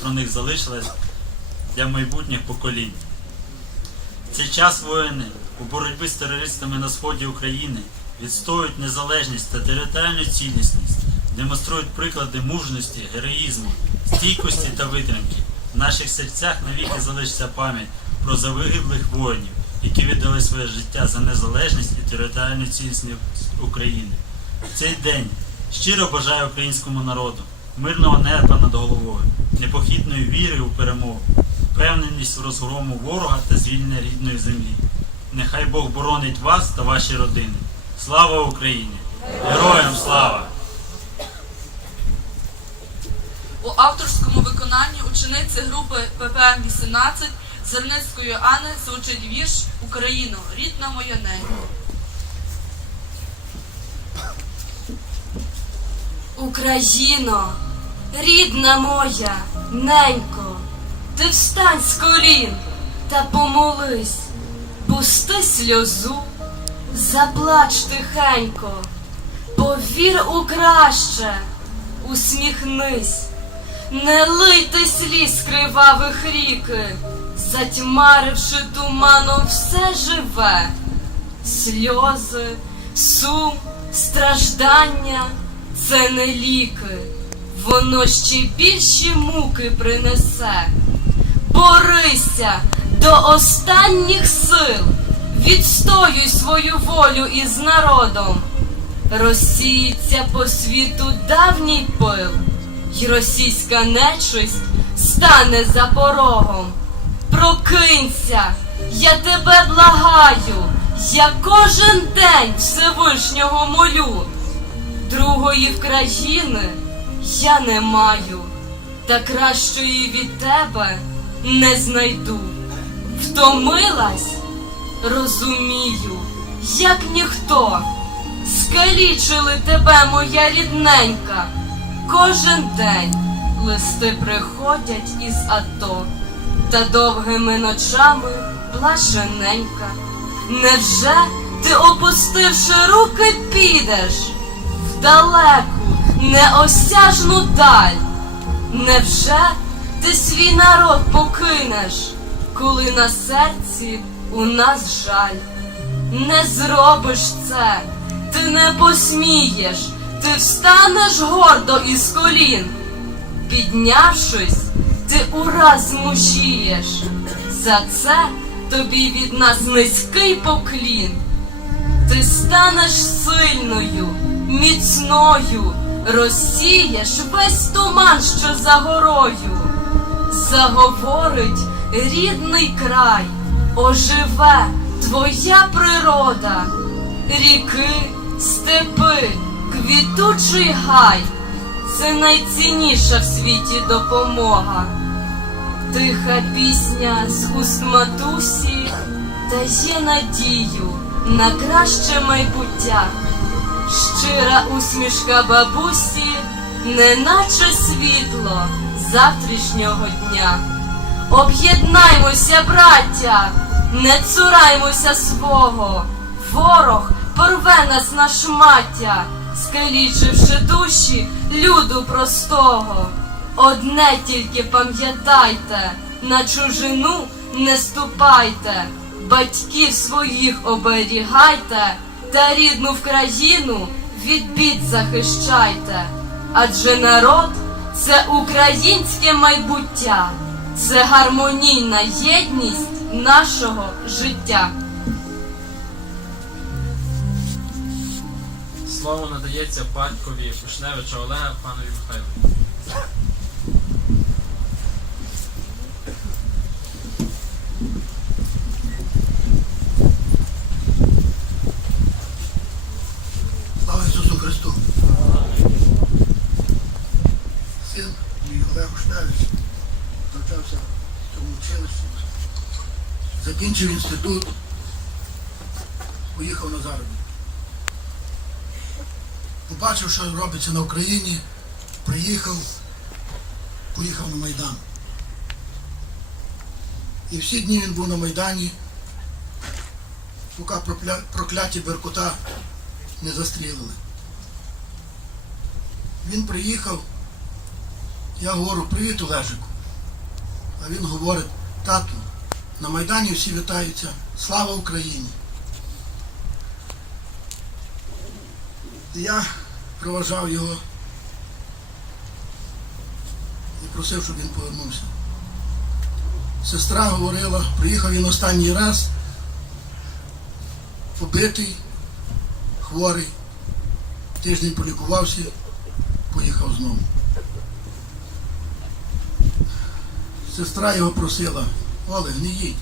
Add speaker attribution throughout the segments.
Speaker 1: про них залишилась для майбутніх поколінь. В цей час воїни у боротьбі з терористами на сході України відстоюють незалежність та територіальну цілісність, демонструють приклади мужності, героїзму, стійкості та витримки. В наших серцях навіки залишиться пам'ять про загиблих воїнів, які віддали своє життя за незалежність і територіальну цілісність України. В цей день щиро бажаю українському народу мирного неба над головою, непохитної віри у перемогу, впевненість в розгрому ворога та звільнення рідної землі. Нехай Бог боронить вас та ваші родини. Слава Україні! Героям слава!
Speaker 2: У авторському виконанні учениці групи ППМ-18 Зерницької Анни звучить вірш Україну, рідна моя ненька.
Speaker 3: Україно, рідна моя, ненько, ти встань з колін та помолись, пусти сльозу, заплач тихенько, повір у краще, усміхнись, не лийте сліз кривавих ріки, затьмаривши туманом все живе, сльози, сум, страждання це не ліки, воно ще більші муки принесе. Борися до останніх сил, відстоюй свою волю із народом. Розсіється по світу давній пил, й російська нечисть стане за порогом. Прокинься, я тебе благаю, я кожен день Всевишнього молю. Другої в країни я не маю, та кращої від тебе не знайду. Втомилась, розумію, як ніхто. Скалічили тебе, моя рідненька. Кожен день листи приходять із АТО, та довгими ночами плачененька. Невже ти, опустивши руки, підеш? далеку, неосяжну даль. Невже ти свій народ покинеш, коли на серці у нас жаль? Не зробиш це, ти не посмієш, ти встанеш гордо із колін. Піднявшись, ти ураз мужієш. За це тобі від нас низький поклін. Ти станеш сильною міцною, розсієш весь туман, що за горою, заговорить рідний край, оживе твоя природа, ріки, степи, квітучий гай, це найцінніша в світі допомога. Тиха пісня з уст матусі дає надію на краще майбуття. Щира усмішка бабусі, неначе світло завтрашнього дня. Об'єднаймося, браття, не цураймося свого, ворог порве нас на шмаття, скалічивши душі люду простого. Одне тільки пам'ятайте, на чужину не ступайте, батьків своїх оберігайте та рідну в країну від бід захищайте. Адже народ це українське майбуття, це гармонійна єдність нашого життя.
Speaker 4: Слово надається батькові Вишневича Олега панові Михайлу.
Speaker 5: Закінчив інститут, поїхав на заробіток. Побачив, що робиться на Україні, приїхав, поїхав на Майдан. І всі дні він був на Майдані, поки прокляті Беркута не застрілили. Він приїхав, я говорю, привіт, Олежику. А він говорить, тату, на Майдані всі вітаються. Слава Україні! Я проважав його і просив, щоб він повернувся. Сестра говорила, приїхав він останній раз, побитий, хворий, тиждень полікувався, поїхав знову. Сестра його просила, Олег, не їдь.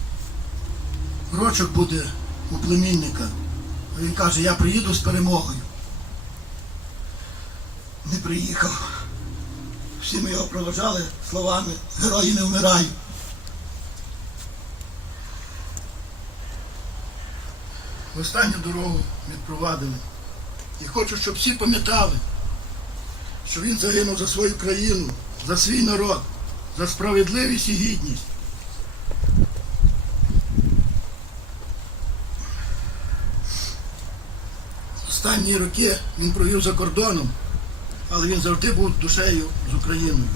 Speaker 5: Рочок буде у племінника. Він каже, я приїду з перемогою. Не приїхав. Всі ми його проважали словами Герої не вмирають. Останню дорогу відпровадили. І хочу, щоб всі пам'ятали, що він загинув за свою країну, за свій народ, за справедливість і гідність. Останні роки він провів за кордоном, але він завжди був душею з Україною.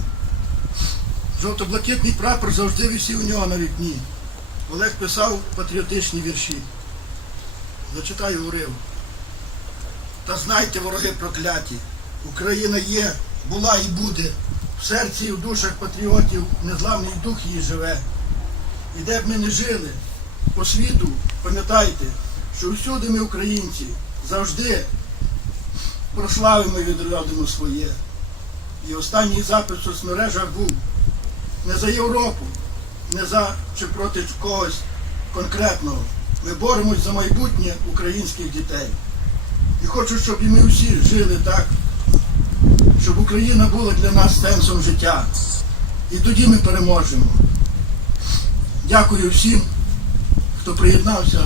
Speaker 5: Жовто-блакитний прапор завжди висів у нього на вікні. Олег писав патріотичні вірші. Зачитаю уривок. Та знайте, вороги прокляті, Україна є, була і буде. В серці і в душах патріотів незламний дух її живе. І де б ми не жили, по світу, пам'ятайте, що всюди ми українці завжди прославимо і відродимо своє. І останній запис у соцмережах був не за Європу, не за чи проти когось конкретного. Ми боремось за майбутнє українських дітей. І хочу, щоб і ми всі жили так, щоб Україна була для нас сенсом життя. І тоді ми переможемо. Дякую всім, хто приєднався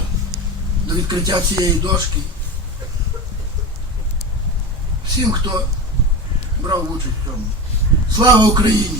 Speaker 5: до відкриття цієї дошки. Всім, хто брав участь в цьому. Слава Україні!